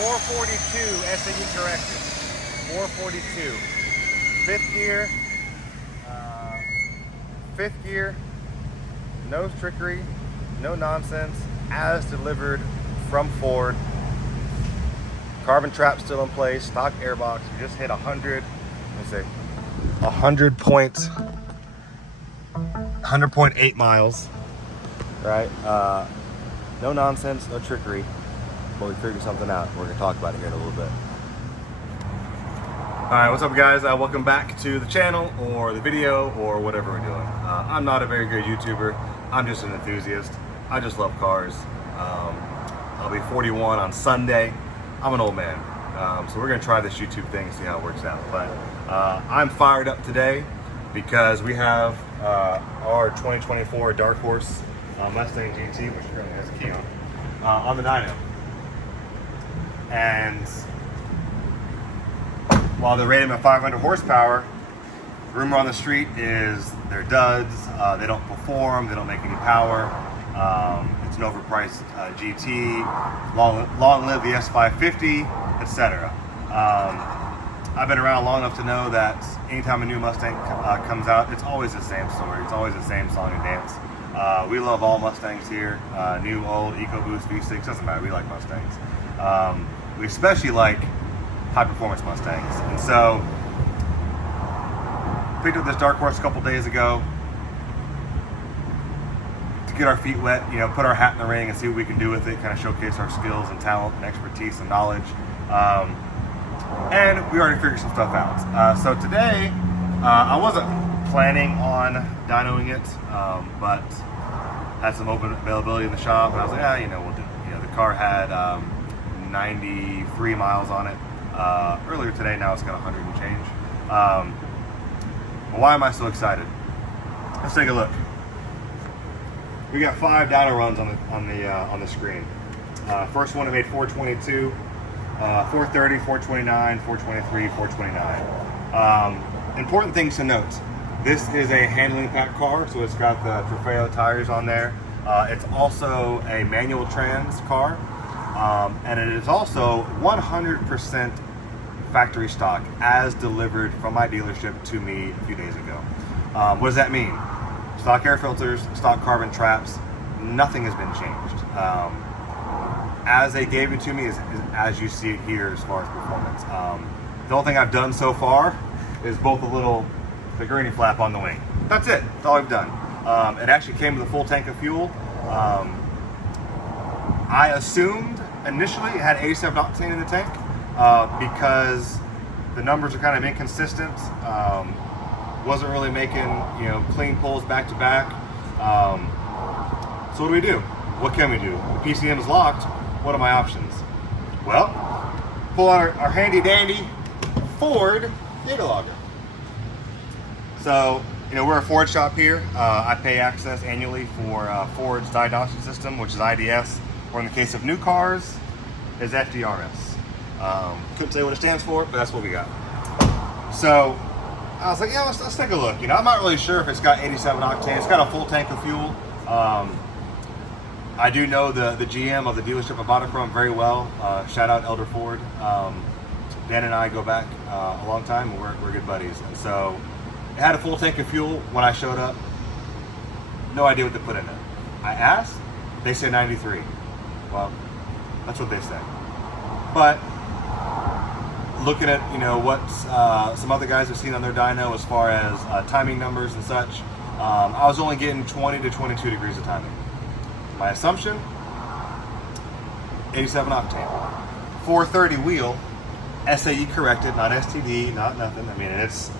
442 SAE corrected. 442. Fifth gear, no trickery, no nonsense, as delivered from Ford. Carbon trap still in place, stock airbox. We just hit 100.8 miles, right? No nonsense, no trickery, but we figured something out. We're gonna talk about it here in a little bit. All right, what's up guys? Welcome back to the channel or the video or whatever we're doing. I'm not a very good YouTuber. I'm just an enthusiast. I just love cars. I'll be 41 on Sunday. I'm an old man. So we're gonna try this YouTube thing and see how it works out. But I'm fired up today because we have our 2024 Darkhorse Mustang GT, which currently has a key on the dyno. And while they're rated at 500 horsepower, rumor on the street is they're duds, they don't perform, they don't make any power, it's an overpriced GT, long live the S550, etc. I've been around long enough to know that anytime a new Mustang comes out, it's always the same story, it's always the same song and dance. We love all Mustangs here, new, old, EcoBoost, V6, doesn't matter, we like Mustangs. We especially like high performance Mustangs. And so picked up this Darkhorse a couple days ago to get our feet wet, you know, put our hat in the ring and see what we can do with it, kind of showcase our skills and talent and expertise and knowledge. And we already figured some stuff out. So today, I wasn't planning on dynoing it, but had some open availability in the shop, and I was like, yeah, you know, we'll do. You know, the car had 93 miles on it. Earlier today, now it's got 100 and change. But why am I so excited? Let's take a look. We got 5 dyno runs on the screen. First one I made 422, 430, 429, 423, 429. Important things to note. This is a handling pack car, so it's got the Trofeo tires on there. It's also a manual trans car, and it is also 100% factory stock as delivered from my dealership to me a few days ago. What does that mean? Stock air filters, stock carbon traps, nothing has been changed. As they gave it to me is as you see it here as far as performance. The only thing I've done so far is bolt the gurney flap on the wing. That's it, that's all I've done. It actually came with a full tank of fuel. I assumed initially it had 87 octane in the tank. Because the numbers are kind of inconsistent, wasn't really making, you know, clean pulls back to back. So what do we do? What can we do? The PCM is locked. What are my options? Well, pull out our handy dandy Ford data logger. So, you know, we're a Ford shop here. I pay access annually for Ford's diagnostic system, which is IDS, or in the case of new cars, is FDRS. Couldn't say what it stands for, but that's what we got. So I was like, yeah, let's take a look. You know, I'm not really sure if it's got 87 octane. It's got a full tank of fuel. I do know the GM of the dealership I bought it from very well. Shout out Elder Ford. Dan and I go back a long time, and we're good buddies. And so it had a full tank of fuel when I showed up. No idea what to put in it. I asked, they said 93. Well, that's what they said. But looking at, you know, what some other guys have seen on their dyno as far as timing numbers and such, I was only getting 20 to 22 degrees of timing. My assumption, 87 octane. 430 wheel, SAE corrected, not STD, not nothing. I mean, it's,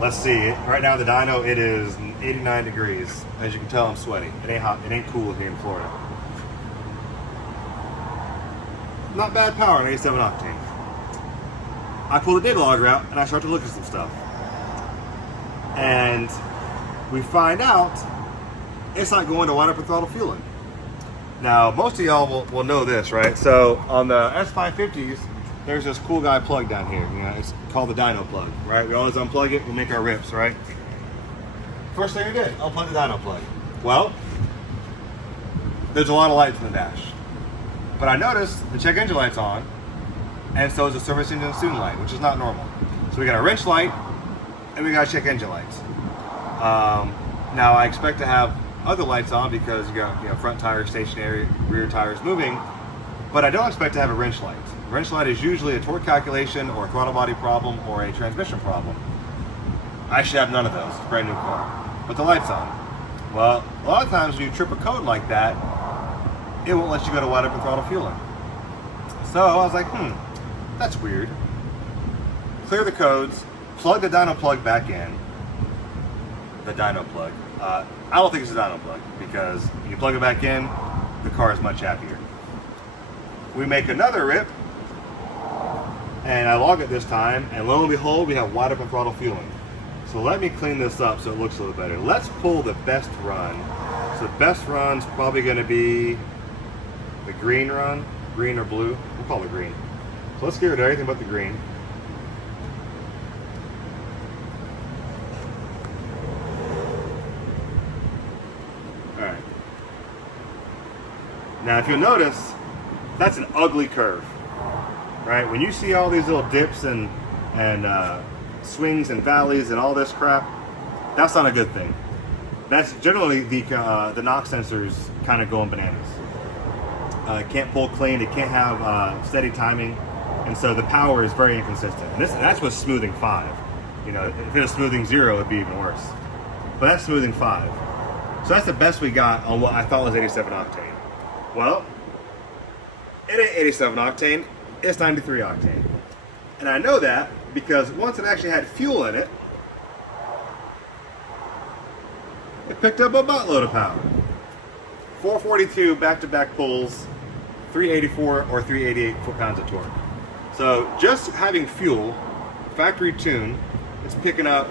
let's see, right now the dyno, it is 89 degrees. As you can tell, I'm sweaty. It ain't hot, it ain't cool here in Florida. Not bad power on 87 octane. I pull the data logger out and I start to look at some stuff. And we find out it's not going to wide open throttle fueling. Now, most of y'all will know this, right? So on the S550s, there's this cool guy plug down here. You know, it's called the dyno plug, right? We always unplug it, we make our rips, right? First thing I did, unplug the dyno plug. Well, there's a lot of lights in the dash. But I noticed the check engine light's on, and so is the service engine soon light, which is not normal. So we got a wrench light, and we got to check engine lights. Now I expect to have other lights on because you got front tires stationary, rear tires moving, but I don't expect to have a wrench light. A wrench light is usually a torque calculation or a throttle body problem or a transmission problem. I should have none of those. It's a brand new car, but the light's on. Well, a lot of times when you trip a code like that, it won't let you go to wide open throttle fueling. So I was like, that's weird. Clear the codes, plug the dyno plug back in. The dyno plug. I don't think it's a dyno plug because when you plug it back in, the car is much happier. We make another rip, and I log it this time, and lo and behold, we have wide open throttle fueling. So let me clean this up so it looks a little better. Let's pull the best run. So the best run's probably going to be the green run, green or blue. We'll call it green. So let's get rid of everything but the green. Alright. Now if you'll notice, that's an ugly curve. Right? When you see all these little dips and swings and valleys and all this crap, that's not a good thing. That's generally the knock sensors kind of going bananas. It can't pull clean, it can't have steady timing, and so the power is very inconsistent. And that's with smoothing 5. You know, if it was smoothing 0, it'd be even worse. But that's smoothing 5. So that's the best we got on what I thought was 87 octane. Well, it ain't 87 octane, it's 93 octane. And I know that because once it actually had fuel in it, it picked up a buttload of power. 442 back-to-back pulls, 384 or 388 foot-pounds of torque. So just having fuel, factory tune, it's picking up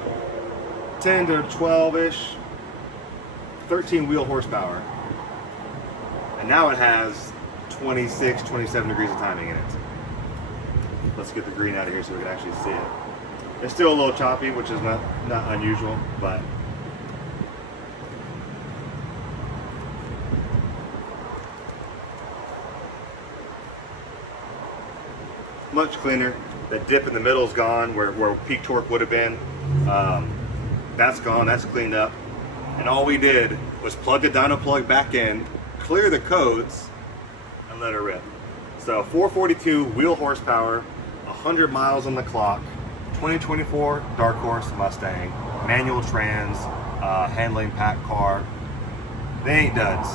10 to 12-ish, 13 wheel horsepower. And now it has 26, 27 degrees of timing in it. Let's get the green out of here so we can actually see it. It's still a little choppy, which is not unusual, but much cleaner. The dip in the middle is gone, where peak torque would have been. That's gone, that's cleaned up. And all we did was plug the dyno plug back in, clear the codes, and let it rip. So 442 wheel horsepower, 100 miles on the clock, 2024 Darkhorse Mustang, manual trans, handling pack car. They ain't duds.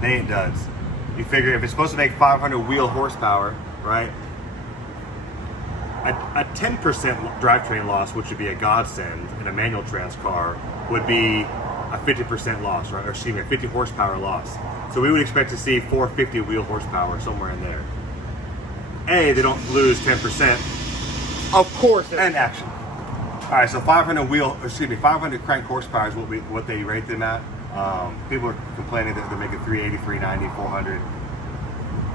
They ain't duds. You figure if it's supposed to make 500 wheel horsepower, right? A 10% drivetrain loss, which would be a godsend in a manual trans car, would be a 50% loss, right? Or excuse me, a 50 horsepower loss. So we would expect to see 450 wheel horsepower somewhere in there. A, they don't lose 10%. Of course, and action. All right, so 500 crank horsepower is what they rate them at. People are complaining that they're making 380, 390, 400.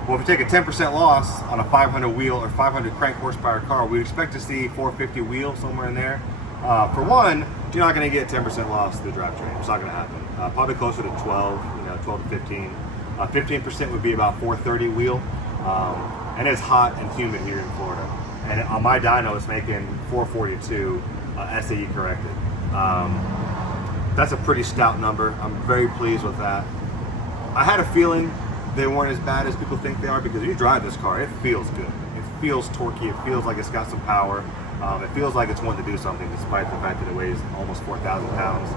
Well, if you take a 10% loss on a 500 wheel or 500 crank horsepower car, we'd expect to see 450 wheel somewhere in there. For one, you're not going to get 10% loss to the drivetrain. It's not going to happen. Probably closer to 12, 12 to 15. 15% would be about 430 wheel. And it's hot and humid here in Florida. And on my dyno, it's making 442 SAE corrected. That's a pretty stout number. I'm very pleased with that. I had a feeling they weren't as bad as people think they are because if you drive this car, it feels good. It feels torquey. It feels like it's got some power. It feels like it's wanting to do something despite the fact that it weighs almost 4,000 pounds.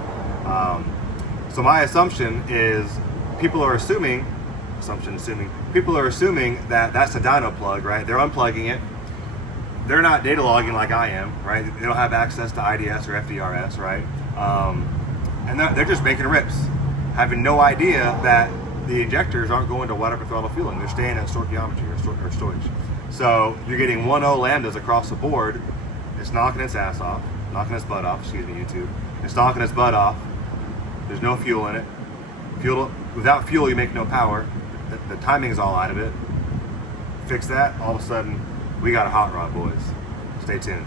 So my assumption is people are assuming that that's a dyno plug, right? They're unplugging it. They're not data logging like I am, right? They don't have access to IDS or FDRS, right? And they're just making rips, having no idea that the injectors aren't going to wide open throttle fueling. They're staying at stoichiometry or storage. So you're getting 1.0 lambdas across the board. It's knocking its ass off, knocking its butt off, excuse me, YouTube. It's knocking its butt off. There's no fuel in it. Without fuel, you make no power. The timing is all out of it. Fix that, all of a sudden, we got a hot rod, boys. Stay tuned.